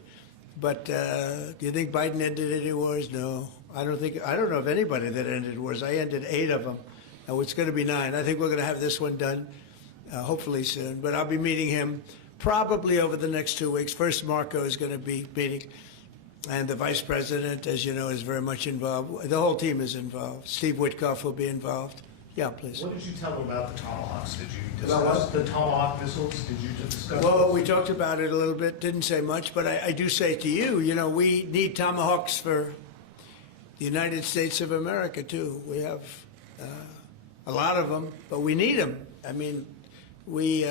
But do you think Biden ended any wars? No. I don't know of anybody that ended wars. I ended 8 of them. And it's going to be 9. I think we're going to have this one done hopefully soon. But I'll be meeting him probably over the next 2 weeks. First, Marco is going to be meeting. And the vice president, as you know, is very much involved. The whole team is involved. Steve Witkoff will be involved. Yeah, please. What did you tell him about the Tomahawks? Did you About discuss the Tomahawk missiles? Did you discuss? Well, we talked about it a little bit. Didn't say much, but I do say to you, we need Tomahawks for the United States of America, too. We have a lot of them, but we need them. I mean, we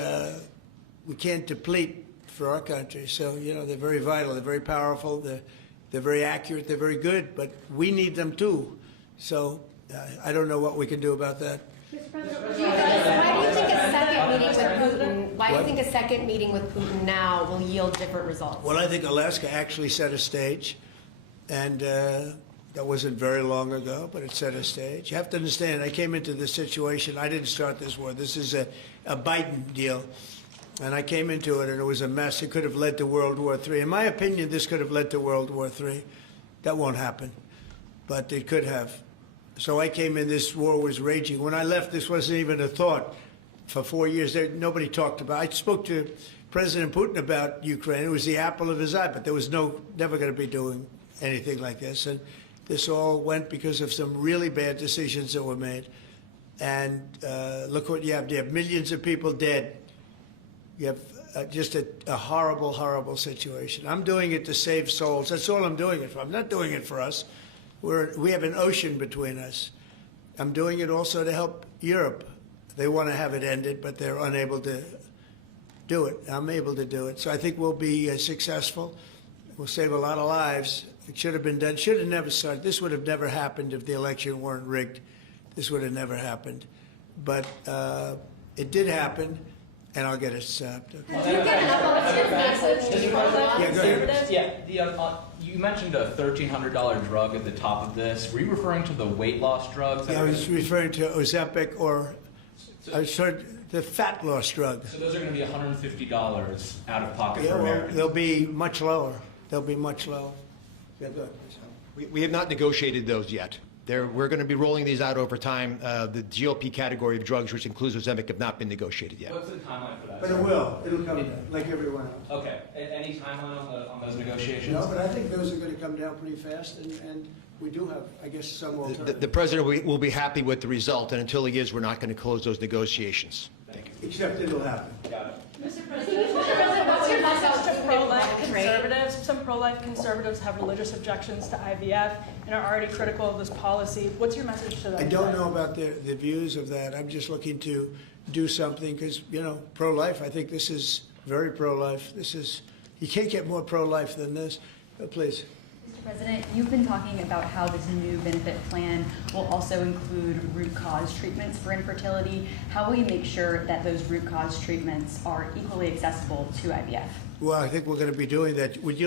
can't deplete for our country. So, they're very vital. They're very powerful. They're very accurate. They're very good, but we need them, too. So I don't know what we can do about that. Mr. President, why do you think a second meeting with Putin? Why do you think a second meeting with Putin now will yield different results? Well, I think Alaska actually set a stage, and that wasn't very long ago, but it set a stage. You have to understand, I came into this situation. I didn't start this war. This is a Biden deal, and I came into it, and it was a mess. It could have led to World War III. In my opinion, this could have led to World War III. That won't happen, but it could have. So I came in, this war was raging. When I left, this wasn't even a thought. For 4 years, nobody talked about it. I spoke to President Putin about Ukraine. It was the apple of his eye, but there was never going to be doing anything like this. And this all went because of some really bad decisions that were made. And look what you have. You have millions of people dead. You have just a horrible, horrible situation. I'm doing it to save souls. That's all I'm doing it for. I'm not doing it for us. We have an ocean between us. I'm doing it also to help Europe. They want to have it ended, but they're unable to do it. I'm able to do it. So I think we'll be successful. We'll save a lot of lives. It should have been done. Should have never started. This would have never happened if the election weren't rigged. This would have never happened. But it did happen. and I'll get it stopped. Okay. What's your message to pro-life Yeah, go ahead. conservatives? Yeah, you mentioned a $1,300 drug at the top of this. Were you referring to the weight loss drugs? Yeah, I was referring to Ozempic or I was sorry, the fat loss drug. So those are going to be $150 out of pocket Yeah, for well, Americans. they'll be much lower. They'll be much lower. Yeah, go ahead. We have not negotiated those yet. We're going to be rolling these out over time. The GLP category of drugs, which includes Ozempic, have not been negotiated yet. What's the timeline for that? But it will. It'll come down, like everyone else. Okay. Any timeline on those negotiations? No, but I think those are going to come down pretty fast, and we do have, I guess, some alternative. The president will be happy with the result, and until he is, we're not going to close those negotiations. Thank you. Except it'll happen. Got it. Mr. President, what's your message to pro-life Conservatives, some pro-life conservatives have religious objections to IVF and are already critical of this policy. What's your message to them? I don't know about the views of that. I'm just looking to do something because, pro-life, I think this is very pro-life. You can't get more pro-life than this. Please. Mr. President, you've been talking about how this new benefit plan will also include root cause treatments for infertility. How will you make sure that those root cause treatments are equally accessible to IVF? Well, I think we're going to be doing that. Would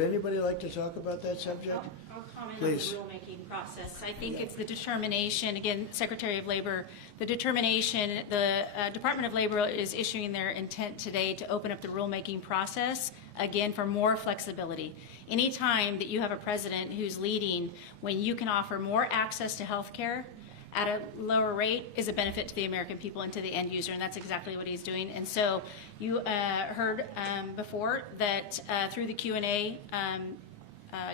anybody like to talk about that subject? I'll comment Please. on the rulemaking process. I think it's the determination, again, Secretary of Labor, the determination, the Department of Labor is issuing their intent today to open up the rulemaking process, again, for more flexibility. Anytime that you have a president who's leading when you can offer more access to health care at a lower rate is a benefit to the American people and to the end user, and that's exactly what he's doing. And so you heard before that through the Q&A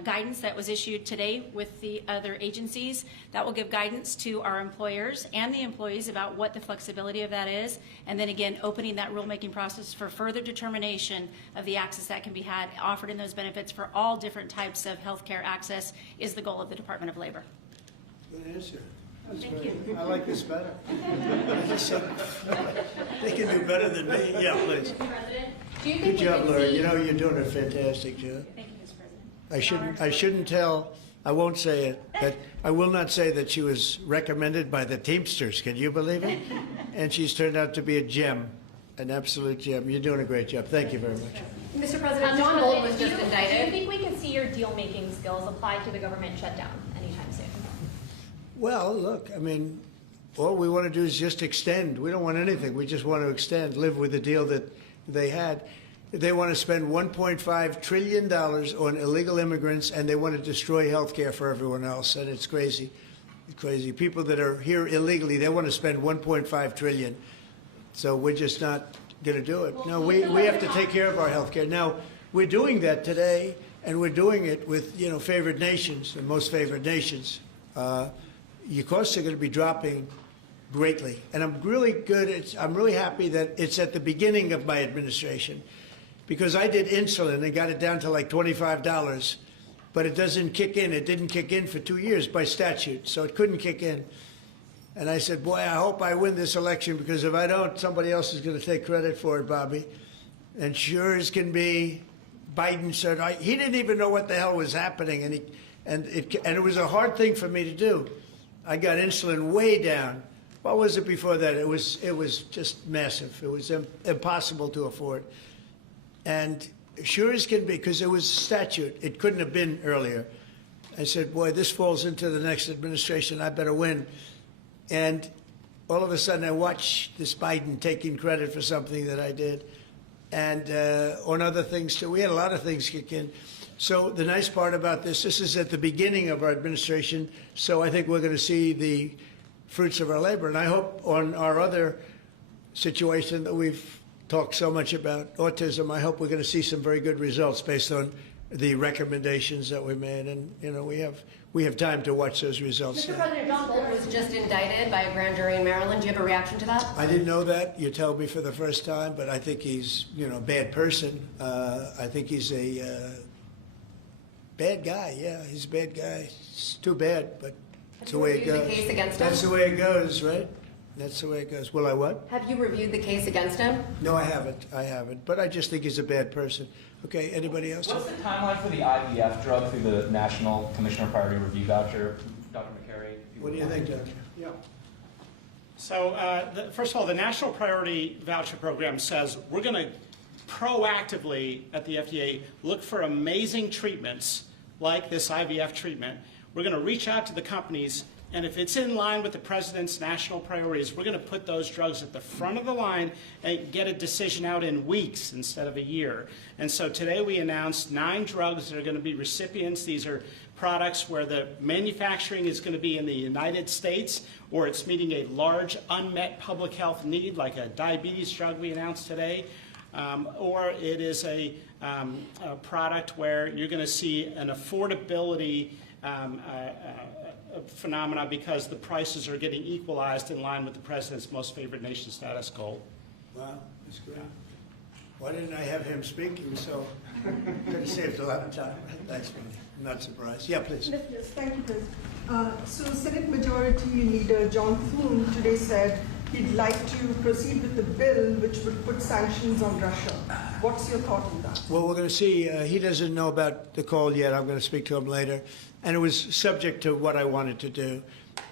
guidance that was issued today with the other agencies, that will give guidance to our employers and the employees about what the flexibility of that is, and then again, opening that rulemaking process for further determination of the access that can be had, offered in those benefits for all different types of health care access is the goal of the Department of Labor. Good answer. That's Thank great. you. I like this better. They can do better than me. Yeah, please. Mr. President, do you Good think we job, can Laura. see... You're doing a fantastic job. Thank you, Mr. President. I shouldn't tell, I won't say it, but I will not say that she was recommended by the Teamsters. Can you believe it? And she's turned out to be a gem, an absolute gem. You're doing a great job. Thank you very much. Mr. President, John Bolton was just Do you indicted. think we can see your deal-making skills applied to the government shutdown anytime soon? Well, look, all we want to do is just extend. We don't want anything. We just want to extend, live with the deal that they had. They want to spend $1.5 trillion on illegal immigrants, and they want to destroy health care for everyone else, and it's crazy. It's crazy. People that are here illegally, they want to spend $1.5 trillion. So we're just not going to do it. No, we have to take care of our health care. Now, we're doing that today, and we're doing it with, favored nations, the most favored nations. Your costs are going to be dropping greatly. And I'm really happy that it's at the beginning of my administration, because I did insulin and got it down to like $25, but it doesn't kick in. It didn't kick in for 2 years by statute, so it couldn't kick in. And I said, boy, I hope I win this election, because if I don't, somebody else is going to take credit for it, Bobby. And sure as can be, Biden said, he didn't even know what the hell was happening, and it was a hard thing for me to do. I got insulin way down. What was it before that? It was just massive. It was impossible to afford. And sure as can be, because it was statute, it couldn't have been earlier. I said, boy, this falls into the next administration. I better win. And all of a sudden, I watch this Biden taking credit for something that I did, and on other things too. We had a lot of things kick in. So the nice part about this is at the beginning of our administration, so I think we're going to see the fruits of our labor. And I hope on our other situation that we've talked so much about, autism, I hope we're going to see some very good results based on the recommendations that we made. And, we have time to watch those results. Mr. President, John Bolton was just indicted by a grand jury in Maryland. Do you have a reaction to that? I didn't know that. You tell me for the first time, but I think he's, a bad person. I think he's a bad guy. Yeah, he's a bad guy. It's too bad, but that's the way it goes. Have you reviewed the case against him? That's the way it goes, right? That's the way it goes. Will I what? Have you reviewed the case against him? No, I haven't. But I just think he's a bad person. Okay, anybody else? What's the timeline for the IVF drug through the National Commissioner Priority Review Voucher, Dr. McCary? What do you think, Doctor? Yeah. So first of all, the National Priority Voucher Program says we're going to proactively at the FDA look for amazing treatments like this IVF treatment. We're going to reach out to the companies, and if it's in line with the President's national priorities, we're going to put those drugs at the front of the line and get a decision out in weeks instead of a year. And so today we announced 9 drugs that are going to be recipients. These are products where the manufacturing is going to be in the United States, or it's meeting a large unmet public health need, like a diabetes drug we announced today, or it is a product where you're going to see an affordability phenomena because the prices are getting equalized in line with the President's most favored nation status goal. Wow, that's great. Why didn't I have him speak? He was so, could have saved a lot of time. Thanks, man. I'm not surprised. Yeah, please. Yes, thank you, Chris. So Senate Majority Leader John Thune today said he'd like to proceed with the bill which would put sanctions on Russia. What's your thought on that? Well, we're going to see. He doesn't know about the call yet. I'm going to speak to him later. And it was subject to what I wanted to do.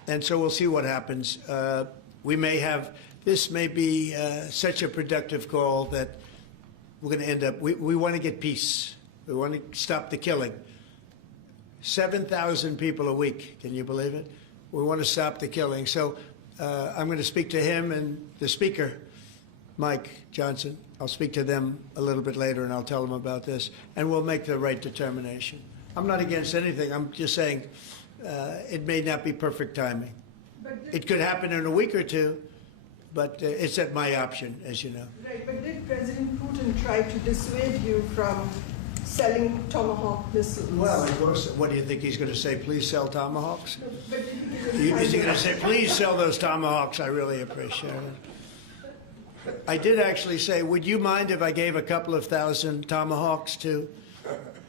And so we'll see what happens. We may have, this may be such a productive call that we're going to end up, we want to get peace. We want to stop the killing. 7,000 people a week. Can you believe it? We want to stop the killing. So I'm going to speak to him and the speaker, Mike Johnson. I'll speak to them a little bit later and I'll tell them about this. And we'll make the right determination. I'm not against anything. I'm just saying it may not be perfect timing. It could happen in a week or two, but it's at my option, as you know. Right, but did President Putin try to dissuade you from selling Tomahawk missiles? Well, of course. What do you think he's going to say? Please sell Tomahawks? But did he give Is he going to say, please sell those Tomahawks? I really appreciate it. I did actually say, would you mind if I gave a couple of thousand Tomahawks to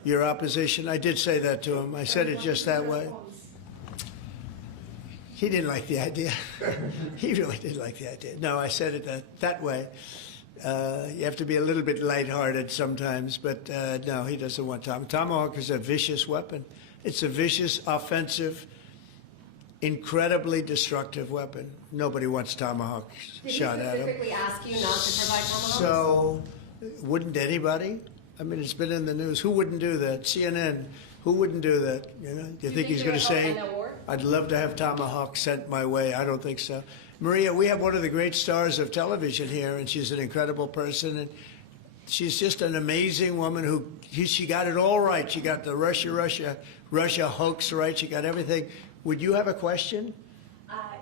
your opposition? I did say that to him. I said it just that way. He didn't like the idea. He really didn't like the idea. No, I said it that way. You have to be a little bit lighthearted sometimes, but no, he doesn't want Tomahawk is a vicious weapon. It's a vicious, offensive, incredibly destructive weapon. Nobody wants Tomahawk shot at them. Did he specifically ask you not to provide Tomahawks? So, wouldn't anybody? I mean, it's been in the news. Who wouldn't do that? CNN. Who wouldn't do that? You know? Do you think he's going to say, "I'd love to have Tomahawk sent my way"? I don't think so. Maria, we have one of the great stars of television here, and she's an incredible person, and she's just an amazing woman who she got it all right. She got the Russia hoax right. She got everything. Would you have a question?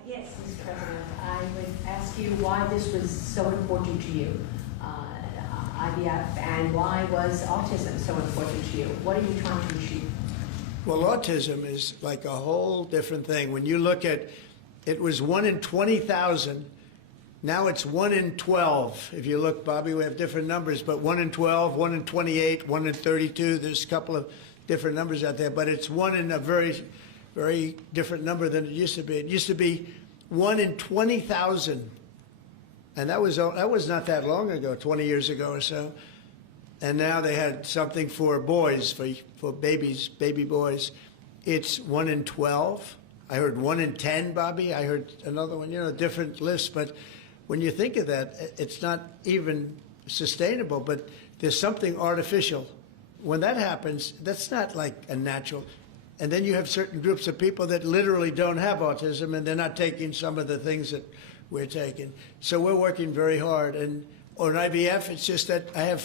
Yes, Mr. President. I would ask you why this was so important to you, IVF, and why was autism so important to you? What are you trying to achieve? Well, autism is like a whole different thing. When you look at, it was 1 in 20,000. Now it's 1 in 12. If you look, Bobby, we have different numbers, but 1 in 12, 1 in 28, 1 in 32. There's a couple of different numbers out there, but it's 1 in a very, very different number than it used to be. It used to be 1 in 20,000. And that was not that long ago, 20 years ago or so. And now they had something for boys, for babies, baby boys. It's 1 in 12. I heard 1 in 10, Bobby. I heard another one, you know, different lists. But when you think of that, it's not even sustainable, but there's something artificial. When that happens, that's not like a natural. And then you have certain groups of people that literally don't have autism, and they're not taking some of the things that we're taking. So we're working very hard. And on IVF, it's just that I have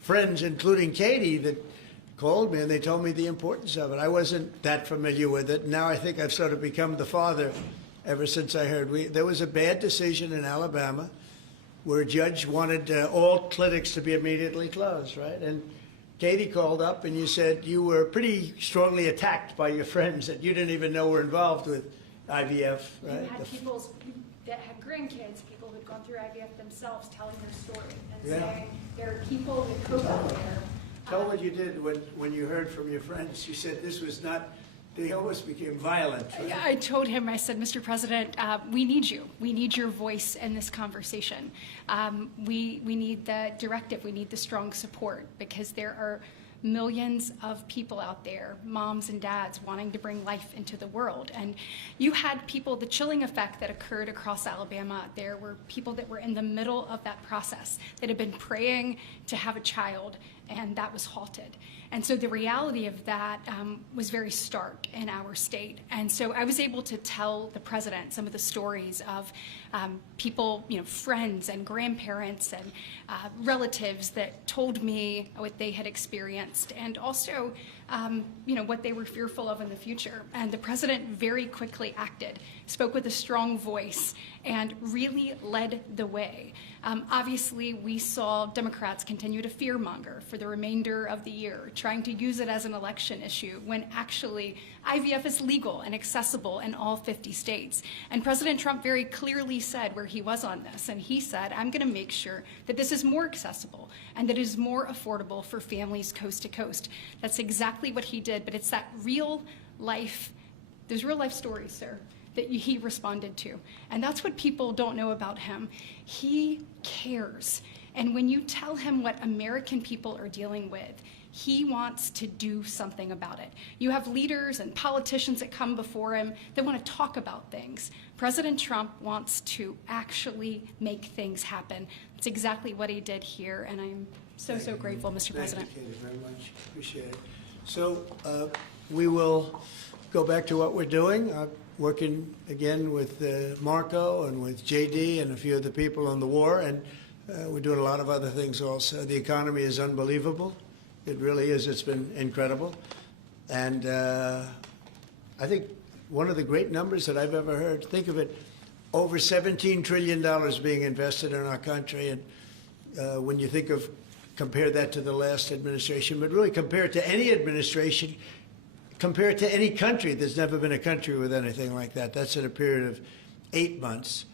friends, including Katie, that called me and they told me the importance of it. I wasn't that familiar with it. Now I think I've sort of become the father ever since I heard. There was a bad decision in Alabama where a judge wanted all clinics to be immediately closed, right? And Katie called up and you said you were pretty strongly attacked by your friends that you didn't even know were involved with IVF, right? You had people that had grandkids, people who'd gone through IVF themselves, telling their story and saying there are people with hope out there. Tell what you did when you heard from your friends. You said this was not, they almost became violent. Right? I told him, I said, Mr. President, we need you. We need your voice in this conversation. We need the directive. We need the strong support because there are millions of people out there, moms and dads, wanting to bring life into the world. And you had people, the chilling effect that occurred across Alabama, there were people that were in the middle of that process that had been praying to have a child, and that was halted. And so the reality of that was very stark in our state. And so I was able to tell the president some of the stories of people, friends and grandparents and relatives that told me what they had experienced, and also what they were fearful of in the future. And the president very quickly acted, spoke with a strong voice, and really led the way. Obviously, we saw Democrats continue to fearmonger for the remainder of the year, trying to use it as an election issue, when actually IVF is legal and accessible in all 50 states. And President Trump very clearly said where he was on this, and he said, I'm going to make sure that this is more accessible and that it is more affordable for families coast to coast. That's exactly what he did, but it's that real life, those real life stories, sir, that he responded to. And that's what people don't know about him. He cares. And when you tell him what American people are dealing with, he wants to do something about it. You have leaders and politicians that come before him that want to talk about things. President Trump wants to actually make things happen. That's exactly what he did here, and I'm so grateful, Mr. President. Thank you, Katie, very much. Appreciate it. So we will go back to what we're doing. Working again with Marco and with JD and a few of the people on the war, and we're doing a lot of other things also. The economy is unbelievable. It really is. It's been incredible. And I think one of the great numbers that I've ever heard, think of it, over $17 trillion being invested in our country. And when you think of, compare that to the last administration, but really compare it to any administration, compare it to any country. There's never been a country with anything like that. That's in a period of 8 months.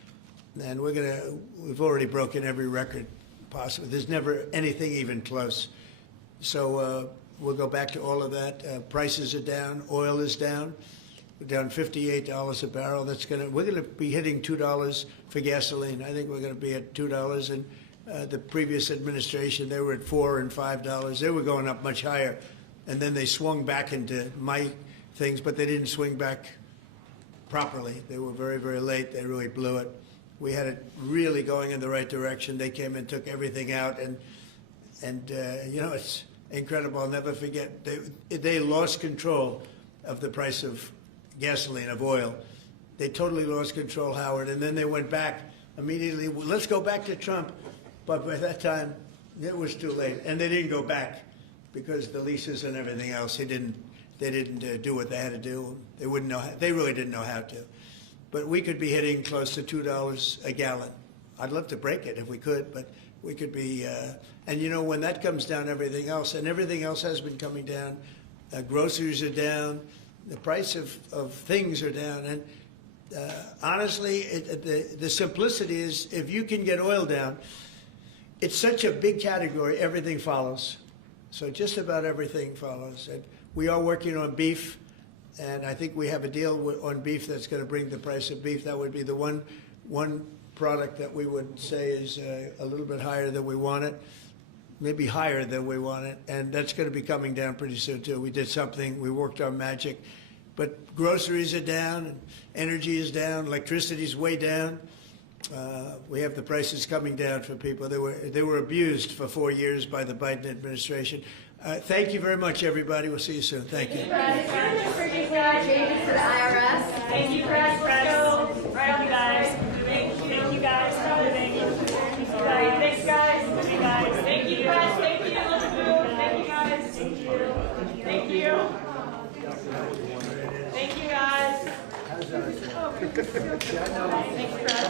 And we've already broken every record possible. There's never anything even close. So we'll go back to all of that. Prices are down. Oil is down. We're down $58 a barrel. We're going to be hitting $2 for gasoline. I think we're going to be at $2. And the previous administration, they were at $4 and $5. They were going up much higher. And then they swung back into my things, but they didn't swing back properly. They were very, very late. They really blew it. We had it really going in the right direction. They came and took everything out, and it's incredible. I'll never forget. They lost control of the price of gasoline, of oil. They totally lost control, Howard, and then they went back immediately. Let's go back to Trump. But by that time, it was too late, and they didn't go back, because the leases and everything else, they didn't do what they had to do. They wouldn't know. They really didn't know how to. But we could be hitting close to $2 a gallon. I'd love to break it if we could, but we could be. And when that comes down, everything else has been coming down. Groceries are down. The price of things are down. And honestly, the simplicity is, if you can get oil down, it's such a big category. Everything follows. So just about everything follows. And we are working on beef, and I think we have a deal on beef that's going to bring the price of beef. That would be the one product that we would say is a little bit higher than we want it, maybe higher than we want it, and that's going to be coming down pretty soon too. We did something. We worked our magic. But groceries are down, and energy is down, electricity is way down. We have the prices coming down for people. They were abused for 4 years by the Biden administration. Thank you very much, everybody. We'll see you soon. Thank you. Changes to the IRS. Thank you, Press. Let's go. Right on, guys. Thank you, guys. Thank you. Thanks, guys. Thank you, Press. Thank you. Let's move. Thank you, guys. Thank you. Thank you. Thank you, guys. Thanks, Press.